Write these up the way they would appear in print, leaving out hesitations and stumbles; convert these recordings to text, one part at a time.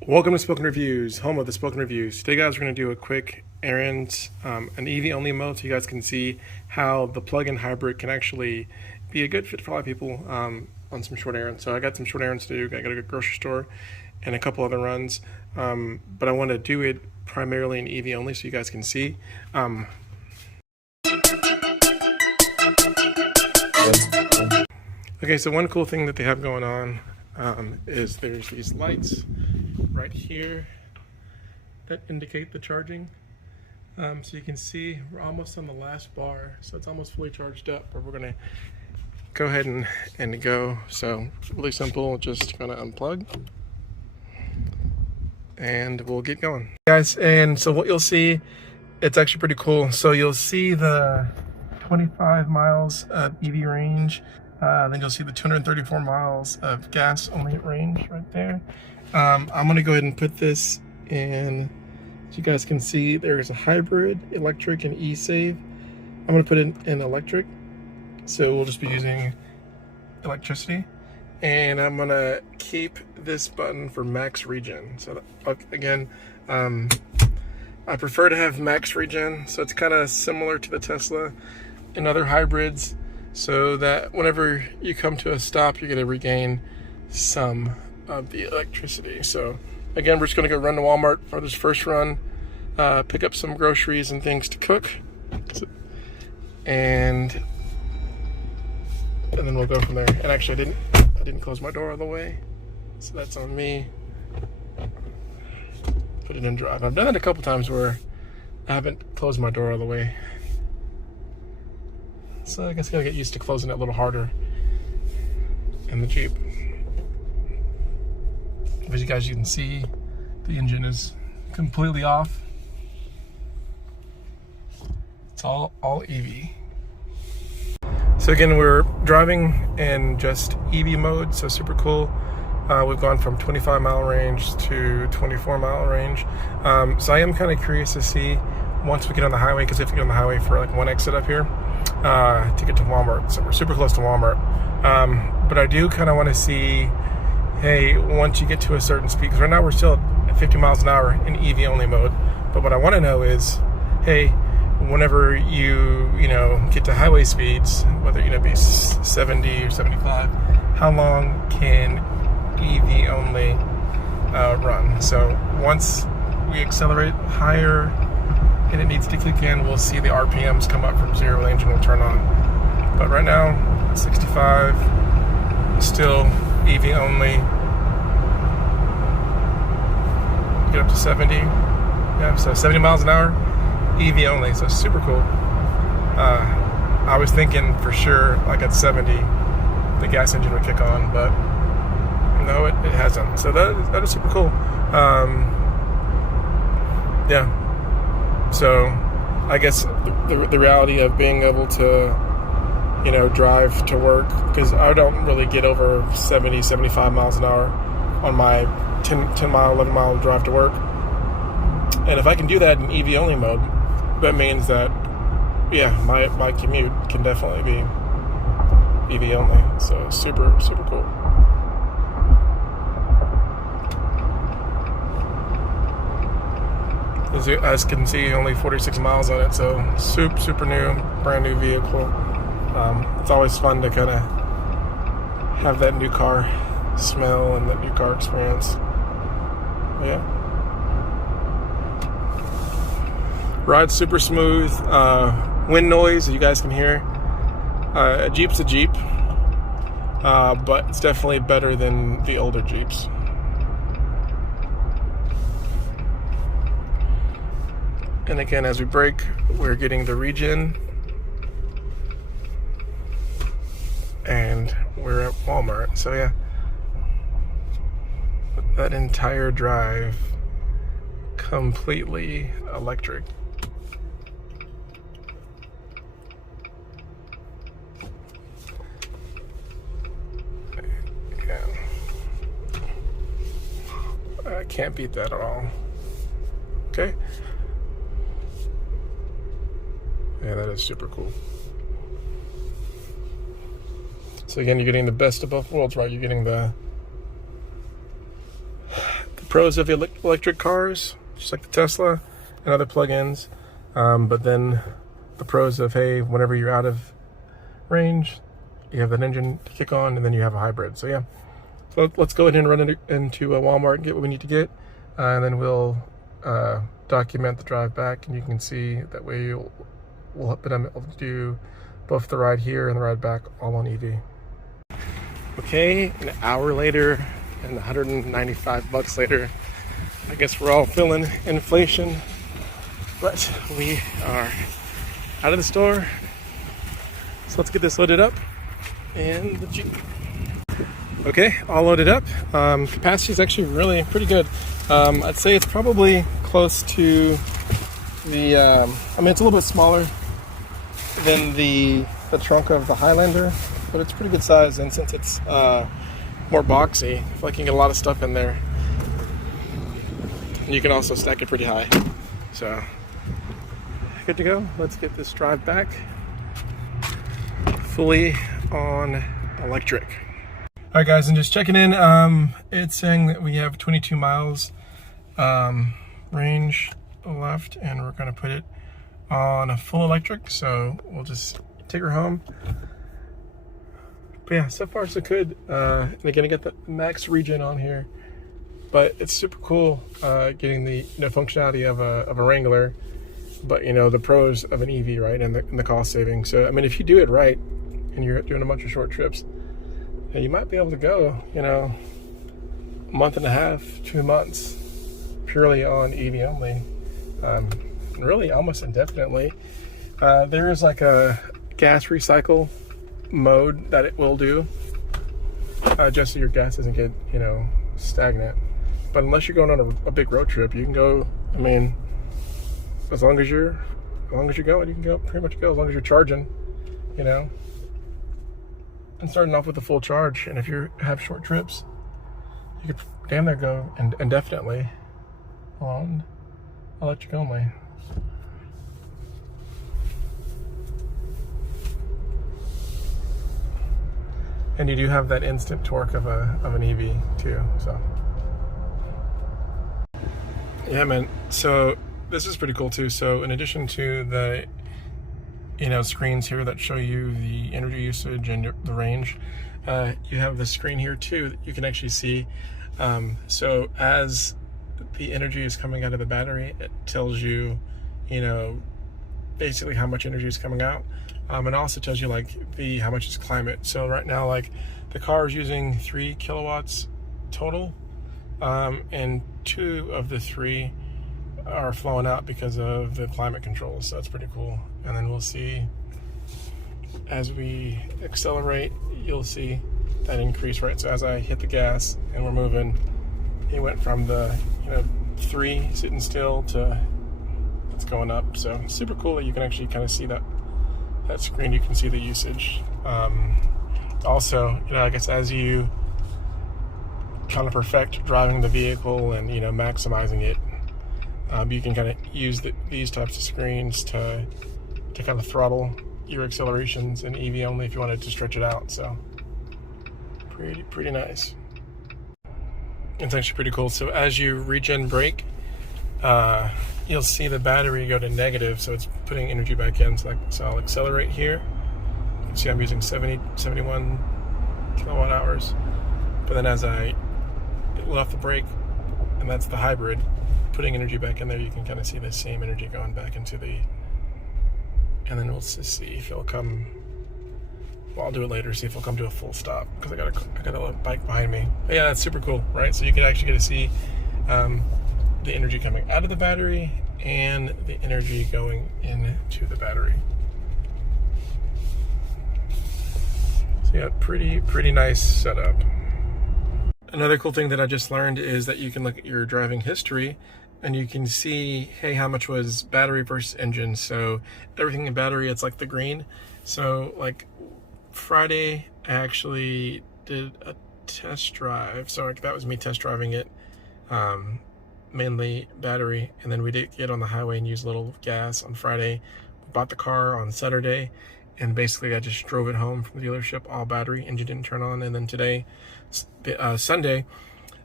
Welcome to Spoken Reviews, home of the Spoken Reviews. Today, guys, we're going to do a quick errands, an EV only mode, so you guys can see how the plug-in hybrid can actually be a good fit for a lot of people on some short errands. So I got some short errands to do. I got to go to the grocery store and a couple other runs, but I want to do it primarily in EV only, so you guys can see. Okay, so one cool thing that they have going on is there's these lights right here that indicate the charging. So you can see we're almost on the last bar, so it's almost fully charged up, but we're gonna go ahead and go. So really simple, just gonna unplug and we'll get going, guys. And so what you'll see, it's actually pretty cool. So you'll see the 25 miles of EV range. Then you'll see the 234 miles of gas only range right there. I'm gonna go ahead and put this in, so you guys can see there's a hybrid, electric, and e-save. I'm gonna put it in electric, so we'll just be using electricity. And I'm gonna keep this button for max regen. So again, I prefer to have max regen, so it's kind of similar to the Tesla and other hybrids, so that whenever you come to a stop, you're going to regain some of the electricity. So again, we're just going to go run to Walmart for this first run, pick up some groceries and things to cook, and then we'll go from there. And actually, I didn't close my door all the way, so that's on me. Put it in drive. I've done it a couple times where I haven't closed my door all the way. So I guess I gotta get used to closing it a little harder in the Jeep. As you guys can see, the engine is completely off. It's all EV. So again, we're driving in just EV mode, so super cool. We've gone from 25-mile range to 24-mile range. So I am kind of curious to see once we get on the highway, because if we get on the highway for like one exit up here, to get to Walmart. So we're super close to Walmart. But I do kind of want to see, hey, once you get to a certain speed, because right now we're still at 50 miles an hour in EV only mode. But what I want to know is, hey, whenever you get to highway speeds, whether be 70 or 75, how long can EV only run? So once we accelerate higher and it needs to kick in, we'll see the RPMs come up from 0, the engine will turn on. But right now, 65, still EV only. Get up to 70, yeah, so 70 miles an hour, EV only, so super cool. I was thinking for sure, like at 70, the gas engine would kick on, but no, it hasn't. So that is super cool. Yeah. So I guess the reality of being able to, drive to work, because I don't really get over 70, 75 miles an hour on my 10 mile, 11 mile drive to work. And if I can do that in EV only mode, that means that, yeah, my commute can definitely be EV only. So super, super cool. As you guys can see, only 46 miles on it, so super new, brand new vehicle. It's always fun to kind of have that new car smell and that new car experience. But yeah, ride's super smooth. Wind noise, you guys can hear. A Jeep's a Jeep, but it's definitely better than the older Jeeps. And again, as we brake, we're getting the regen. And we're at Walmart. So yeah, that entire drive completely electric. Yeah. I can't beat that at all. Okay. Yeah, that is super cool. So again, you're getting the best of both worlds, right? You're getting the pros of electric cars, just like the Tesla and other plug-ins, but then the pros of, hey, whenever you're out of range, you have that engine to kick on, and then you have a hybrid. So yeah, so let's go ahead and run into Walmart and get what we need to get, and then we'll document the drive back, and you can see that way we'll have been able to do both the ride here and the ride back all on EV. Okay, an hour later and $195 later, I guess we're all feeling inflation, but we are out of the store. So let's get this loaded up in the Jeep. Okay, all loaded up. Capacity is actually really pretty good. I'd say it's probably close to the, I mean, it's a little bit smaller than the trunk of the Highlander, but it's pretty good size, and since it's more boxy, I feel like you can get a lot of stuff in there. And you can also stack it pretty high. So, good to go. Let's get this drive back fully on electric. All right, guys, and just checking in. It's saying that we have 22 miles range left, and we're gonna put it on a full electric. So we'll just take her home. But yeah, so far so good. And again, I got the max regen on here, but it's super cool getting the functionality of a Wrangler, but the pros of an EV, right, and the cost saving. So I mean, if you do it right and you're doing a bunch of short trips, you might be able to go a month and a half, 2 months purely on EV only, really almost indefinitely. There is like a gas recycle mode that it will do, just so your gas doesn't get stagnant. But unless you're going on a big road trip, you can go, I mean, as long as you're going, you can go pretty much go as long as you're charging, and starting off with a full charge. And if you have short trips, you could damn near go indefinitely on electric only. And you do have that instant torque of an EV too, so. Yeah, man, so this is pretty cool too. So in addition to the screens here that show you the energy usage and the range, you have the screen here too that you can actually see. So as the energy is coming out of the battery, it tells you, basically how much energy is coming out. And also tells you how much is climate. So right now, the car is using 3 kilowatts total, and 2 of the 3 are flowing out because of the climate controls. So that's pretty cool. And then we'll see as we accelerate, you'll see that increase, right? So as I hit the gas and we're moving, it went from the 3 sitting still to it's going up. So super cool that you can actually kind of see that screen. You can see the usage. Also, I guess as you kind of perfect driving the vehicle and maximizing it, you can kind of use these types of screens to kind of throttle your accelerations in EV only if you wanted to stretch it out. So pretty nice. It's actually pretty cool. So as you regen brake, you'll see the battery go to negative, so it's putting energy back in. So I'll accelerate here. You can see I'm using 71 kilowatt hours. But then as I let off the brake, and that's the hybrid, putting energy back in there, you can kind of see the same energy going back into the, and then we'll just see if it'll come, well, I'll do it later, see if it'll come to a full stop, because I got a bike behind me. But yeah, that's super cool, right? So you can actually get to see the energy coming out of the battery and the energy going into the battery. So yeah, pretty nice setup. Another cool thing that I just learned is that you can look at your driving history and you can see, hey, how much was battery versus engine. So everything in battery, it's like the green. So Friday, I actually did a test drive. So that was me test driving it, mainly battery. And then we did get on the highway and use a little gas on Friday. We bought the car on Saturday, and basically I just drove it home from the dealership, all battery, engine didn't turn on. And then today, Sunday,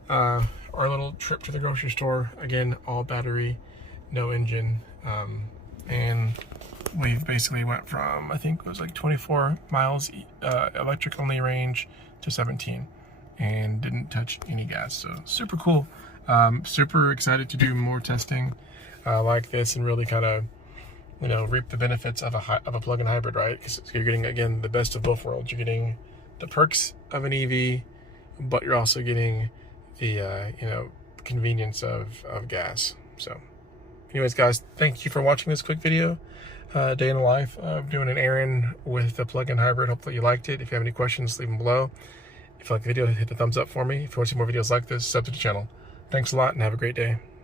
our little trip to the grocery store, again, all battery, no engine, and we've basically went from, I think it was like 24 miles electric only range to 17, and didn't touch any gas. So super cool. Super excited to do more testing like this and really kind of, you know, reap the benefits of a plug-in hybrid, right? Because you're getting, again, the best of both worlds. You're getting the perks of an EV, but you're also getting the you know, convenience of gas. So anyways, guys, thank you for watching this quick video. Day in the life of doing an errand with the plug-in hybrid. Hopefully you liked it. If you have any questions, leave them below. If you like the video, hit the thumbs up for me. If you want to see more videos like this, sub to the channel. Thanks a lot and have a great day.